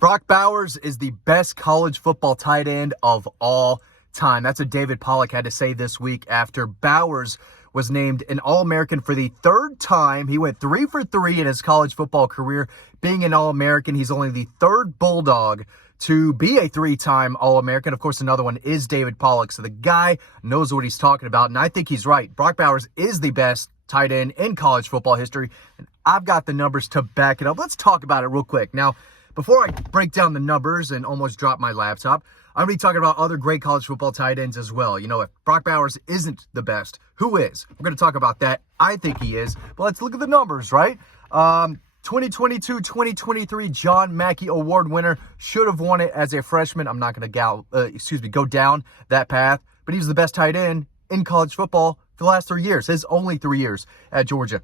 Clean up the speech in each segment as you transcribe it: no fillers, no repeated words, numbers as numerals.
Brock Bowers is the best college football tight end of all time. That's what David Pollack had to say this week after Bowers was named an All-American for the third time. He went 3 for 3 in his college football career. Being an All-American, he's only the third Bulldog to be a 3-time All-American. Of course, another one is David Pollack. So the guy knows what he's talking about, and I think he's right. Brock Bowers is the best tight end in college football history, and I've got the numbers to back it up. Let's talk about it real quick. Now, before I break down the numbers and almost drop my laptop, I'm going to be talking about other great college football tight ends as well. You know, if Brock Bowers isn't the best, who is? We're going to talk about that. I think he is. But let's look at the numbers, right? 2022-2023 John Mackey Award winner, should have won it as a freshman. I'm not going to go down that path, but he was the best tight end in college football for the last 3 years. His only 3 years at Georgia.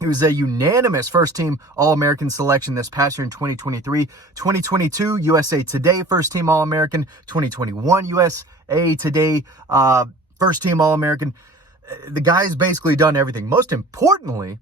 He was a unanimous first-team All-American selection this past year in 2023. 2022 USA Today first-team All-American. 2021 USA Today first-team All-American. The guy's basically done everything. Most importantly,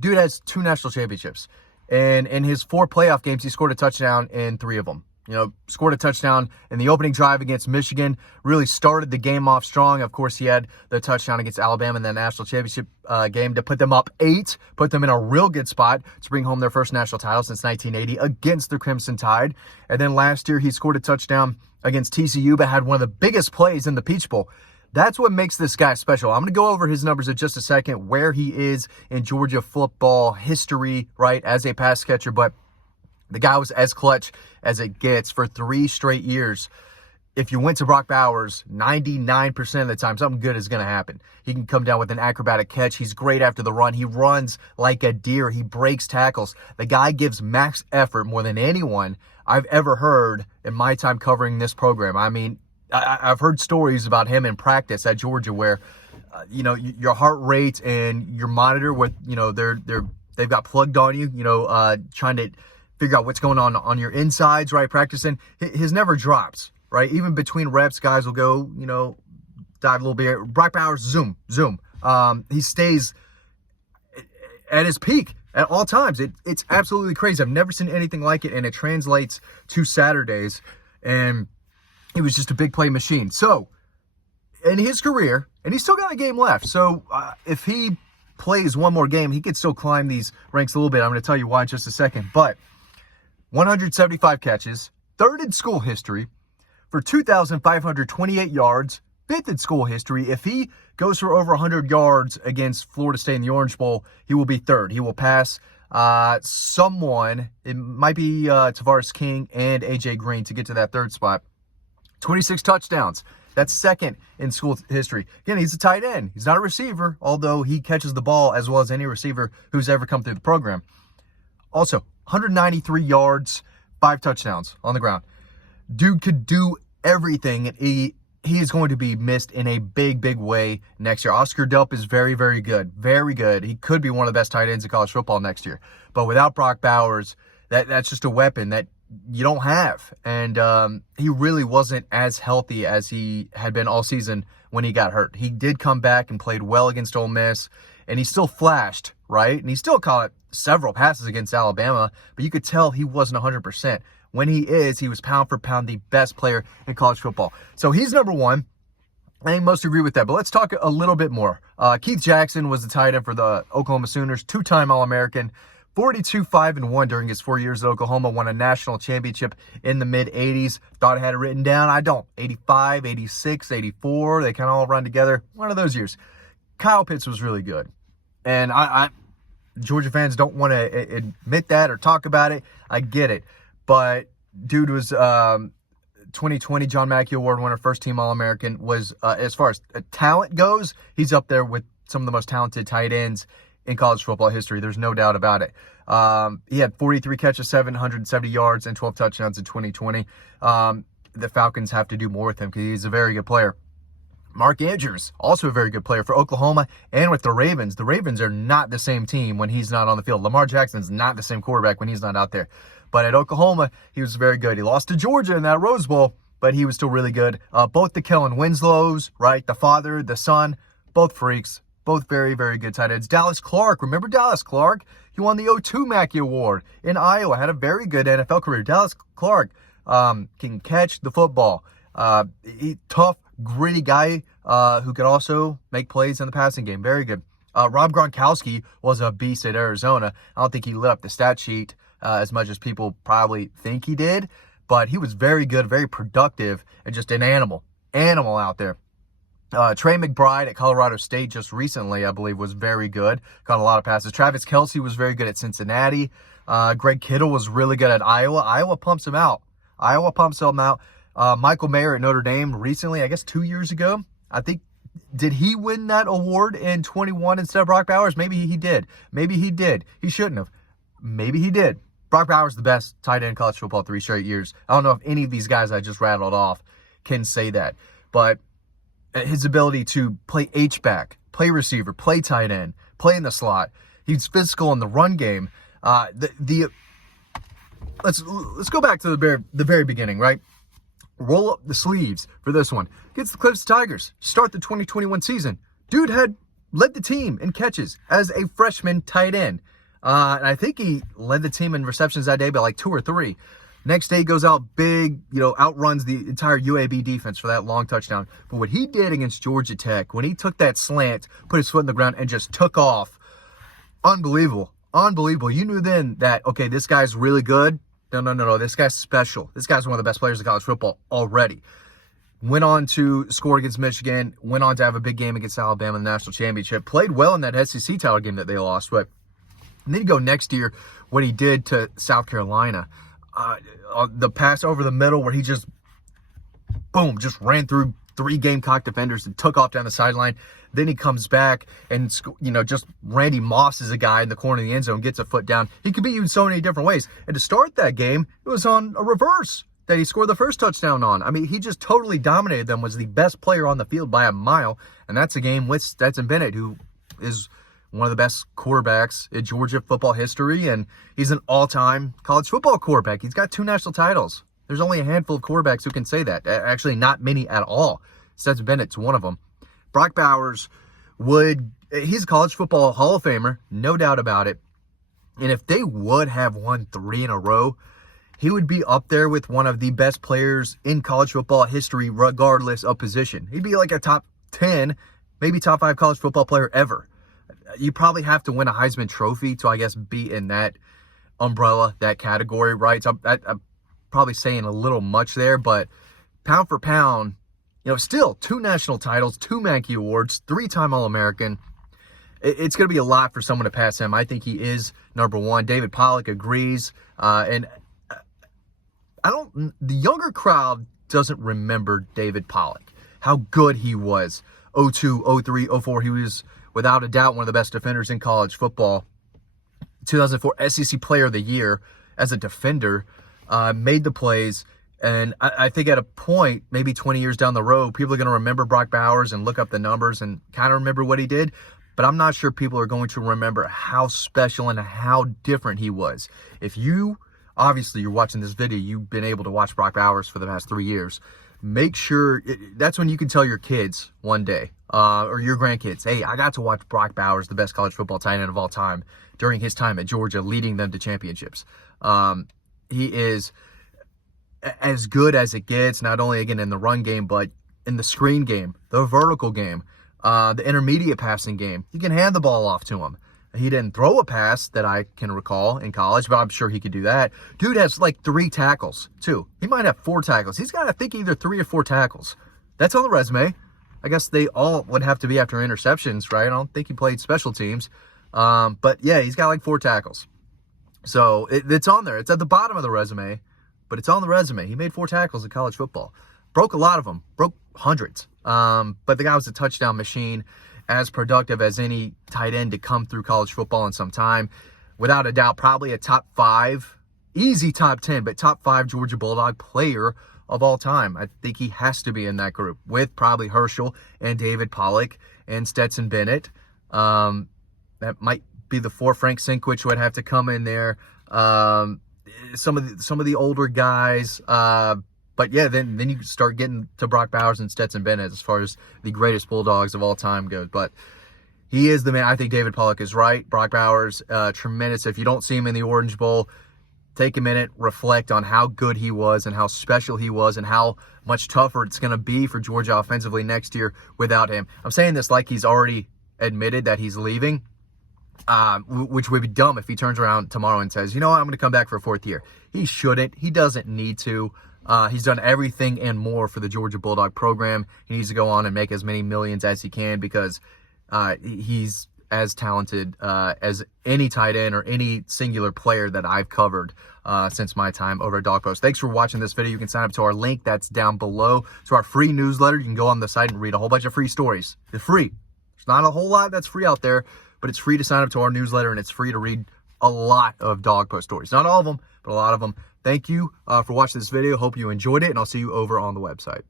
dude has 2 national championships. And in his 4 playoff games, he scored a touchdown in 3 of them. You know, scored a touchdown in the opening drive against Michigan, really started the game off strong. Of course, he had the touchdown against Alabama in the national championship game to put them up 8, put them in a real good spot to bring home their first national title since 1980 against the Crimson Tide. And then last year, he scored a touchdown against TCU, but had one of the biggest plays in the Peach Bowl. That's what makes this guy special. I'm going to go over his numbers in just a second, where he is in Georgia football history, right, as a pass catcher, but the guy was as clutch as it gets for 3 straight years. If you went to Brock Bowers, 99% of the time, something good is going to happen. He can come down with an acrobatic catch. He's great after the run. He runs like a deer. He breaks tackles. The guy gives max effort more than anyone I've ever heard in my time covering this program. I mean, I've heard stories about him in practice at Georgia where, your heart rate and your monitor with, they've got plugged on you, trying to figure out what's going on your insides, right? Practicing. His never drops, right? Even between reps, guys will go, dive a little bit. Brock Bowers, zoom. He stays at his peak at all times. It's absolutely crazy. I've never seen anything like it, and it translates to Saturdays. And he was just a big play machine. So, in his career, and he's still got a game left. So, if he plays one more game, he could still climb these ranks a little bit. I'm going to tell you why in just a second. But 175 catches, 3rd in school history for 2,528 yards, 5th in school history. If he goes for over 100 yards against Florida State in the Orange Bowl, he will be 3rd. He will pass someone. It might be Tavares King and A.J. Green to get to that 3rd spot. 26 touchdowns. That's 2nd in school history. Again, he's a tight end. He's not a receiver, although he catches the ball as well as any receiver who's ever come through the program. Also, 193 yards, 5 touchdowns on the ground. Dude could do everything, and he is going to be missed in a big, big way next year. Oscar Delp is very, very good. Very good. He could be one of the best tight ends in college football next year. But without Brock Bowers, that's just a weapon that you don't have. And he really wasn't as healthy as he had been all season when he got hurt. He did come back and played well against Ole Miss, and he still flashed, right? And he still caught several passes against Alabama, but you could tell he wasn't 100%. When he was pound for pound the best player in college football. So he's number 1. I think most agree with that, but let's talk a little bit more. Keith Jackson was the tight end for the Oklahoma Sooners, 2-time All-American, 42-5-1 during his 4 years at Oklahoma, won a national championship in the mid-'80s. Thought I had it written down. I don't. 85, 86, 84, they kind of all run together. One of those years. Kyle Pitts was really good. And Georgia fans don't want to admit that or talk about it. I get it. But dude was 2020 John Mackey Award winner, first-team All-American, was, as far as talent goes, he's up there with some of the most talented tight ends in college football history. There's no doubt about it. He had 43 catches, 770 yards, and 12 touchdowns in 2020. The Falcons have to do more with him because he's a very good player. Mark Andrews, also a very good player for Oklahoma and with the Ravens. The Ravens are not the same team when he's not on the field. Lamar Jackson's not the same quarterback when he's not out there. But at Oklahoma, he was very good. He lost to Georgia in that Rose Bowl, but he was still really good. Both the Kellen Winslows, right? The father, the son, both freaks. Both very, very good tight ends. Dallas Clark. Remember Dallas Clark? He won the '02 Mackey Award in Iowa. Had a very good NFL career. Dallas Clark can catch the football. Tough, gritty guy who could also make plays in the passing game. Very good. Rob Gronkowski was a beast at Arizona. I don't think he lit up the stat sheet as much as people probably think he did, but he was very good, very productive, and just an animal out there. Trey McBride at Colorado State just recently, I believe, was very good. Caught a lot of passes. Travis Kelce was very good at Cincinnati. Greg Kittle was really good at Iowa. Iowa pumps him out. Michael Mayer at Notre Dame recently, I guess 2 years ago. I think, did he win that award in 21 instead of Brock Bowers? Maybe he did. Maybe he did. He shouldn't have. Maybe he did. Brock Bowers, the best tight end in college football 3 straight years. I don't know if any of these guys I just rattled off can say that. But his ability to play H-back, play receiver, play tight end, play in the slot. He's physical in the run game. Let's go back to the very beginning, right? Roll up the sleeves for this one. Against the Cliffs Tigers, start the 2021 season. Dude had led the team in catches as a freshman tight end. And I think he led the team in receptions that day by like 2 or 3. Next day goes out big, outruns the entire UAB defense for that long touchdown. But what he did against Georgia Tech, when he took that slant, put his foot in the ground, and just took off, unbelievable. You knew then that, okay, this guy's really good. No. This guy's special. This guy's one of the best players in college football already. Went on to score against Michigan. Went on to have a big game against Alabama in the national championship. Played well in that SEC title game that they lost. But then you go next year, what he did to South Carolina. The pass over the middle where he just ran through 3 Gamecock defenders and took off down the sideline. Then he comes back and, just Randy Moss is a guy in the corner of the end zone, gets a foot down. He could beat you in so many different ways. And to start that game, it was on a reverse that he scored the first touchdown on. I mean, he just totally dominated them, was the best player on the field by a mile. And that's a game with Stetson Bennett, who is one of the best quarterbacks in Georgia football history, and he's an all-time college football quarterback. He's got 2 national titles. There's only a handful of quarterbacks who can say that. Actually, not many at all. Stetson Bennett's one of them. Brock Bowers he's a college football Hall of Famer, no doubt about it. And if they would have won 3 in a row, he would be up there with one of the best players in college football history, regardless of position. He'd be like a top 10, maybe top 5 college football player ever. You probably have to win a Heisman Trophy to, I guess, be in that umbrella, that category, right? So I'm probably saying a little much there, but pound for pound, still 2 national titles, 2 Mackey Awards, 3-time All-American. It's going to be a lot for someone to pass him. I think he is number 1. David Pollack agrees. And the younger crowd doesn't remember David Pollack, how good he was. 02, 03, 04, he was without a doubt one of the best defenders in college football. 2004 SEC Player of the Year as a defender, made the plays. And I think at a point, maybe 20 years down the road, people are going to remember Brock Bowers and look up the numbers and kind of remember what he did. But I'm not sure people are going to remember how special and how different he was. If obviously you're watching this video, you've been able to watch Brock Bowers for the past 3 years. Make sure, that's when you can tell your kids one day, or your grandkids, hey, I got to watch Brock Bowers, the best college football tight end of all time, during his time at Georgia, leading them to championships. He is as good as it gets, not only, again, in the run game, but in the screen game, the vertical game, the intermediate passing game. You can hand the ball off to him. He didn't throw a pass that I can recall in college, but I'm sure he could do that. Dude has like 3 tackles, too. He might have 4 tackles. He's got, I think, either 3 or 4 tackles. That's on the resume. I guess they all would have to be after interceptions, right? I don't think he played special teams. But, yeah, he's got like 4 tackles. So it's on there. It's at the bottom of the resume, but it's on the resume. He made 4 tackles in college football. Broke a lot of them. Broke hundreds. But the guy was a touchdown machine, as productive as any tight end to come through college football in some time. Without a doubt, probably a top 5, easy top 10, but top 5 Georgia Bulldog player of all time. I think he has to be in that group with probably Herschel and David Pollack and Stetson Bennett. That might be the 4. Frank Sinkwich would have to come in there. Some of the older guys. But yeah, then you start getting to Brock Bowers and Stetson Bennett as far as the greatest Bulldogs of all time goes. But He is the man. I think David Pollack is right. Brock Bowers, tremendous. If you don't see him in the Orange Bowl, take a minute, reflect on how good he was and how special he was and how much tougher it's going to be for Georgia offensively next year without him. I'm saying this like he's already admitted that he's leaving, which would be dumb if he turns around tomorrow and says, you know what, I'm going to come back for a fourth year. He shouldn't. He doesn't need to. He's done everything and more for the Georgia Bulldog program. He needs to go on and make as many millions as he can because he's as talented as any tight end or any singular player that I've covered since my time over at Dawg Post. Thanks for watching this video. You can sign up to our link that's down below to our free newsletter. You can go on the site and read a whole bunch of free stories. It's free. There's not a whole lot that's free out there, but it's free to sign up to our newsletter, and it's free to read a lot of Dawg Post stories. Not all of them, but a lot of them. Thank you for watching this video. Hope you enjoyed it, and I'll see you over on the website.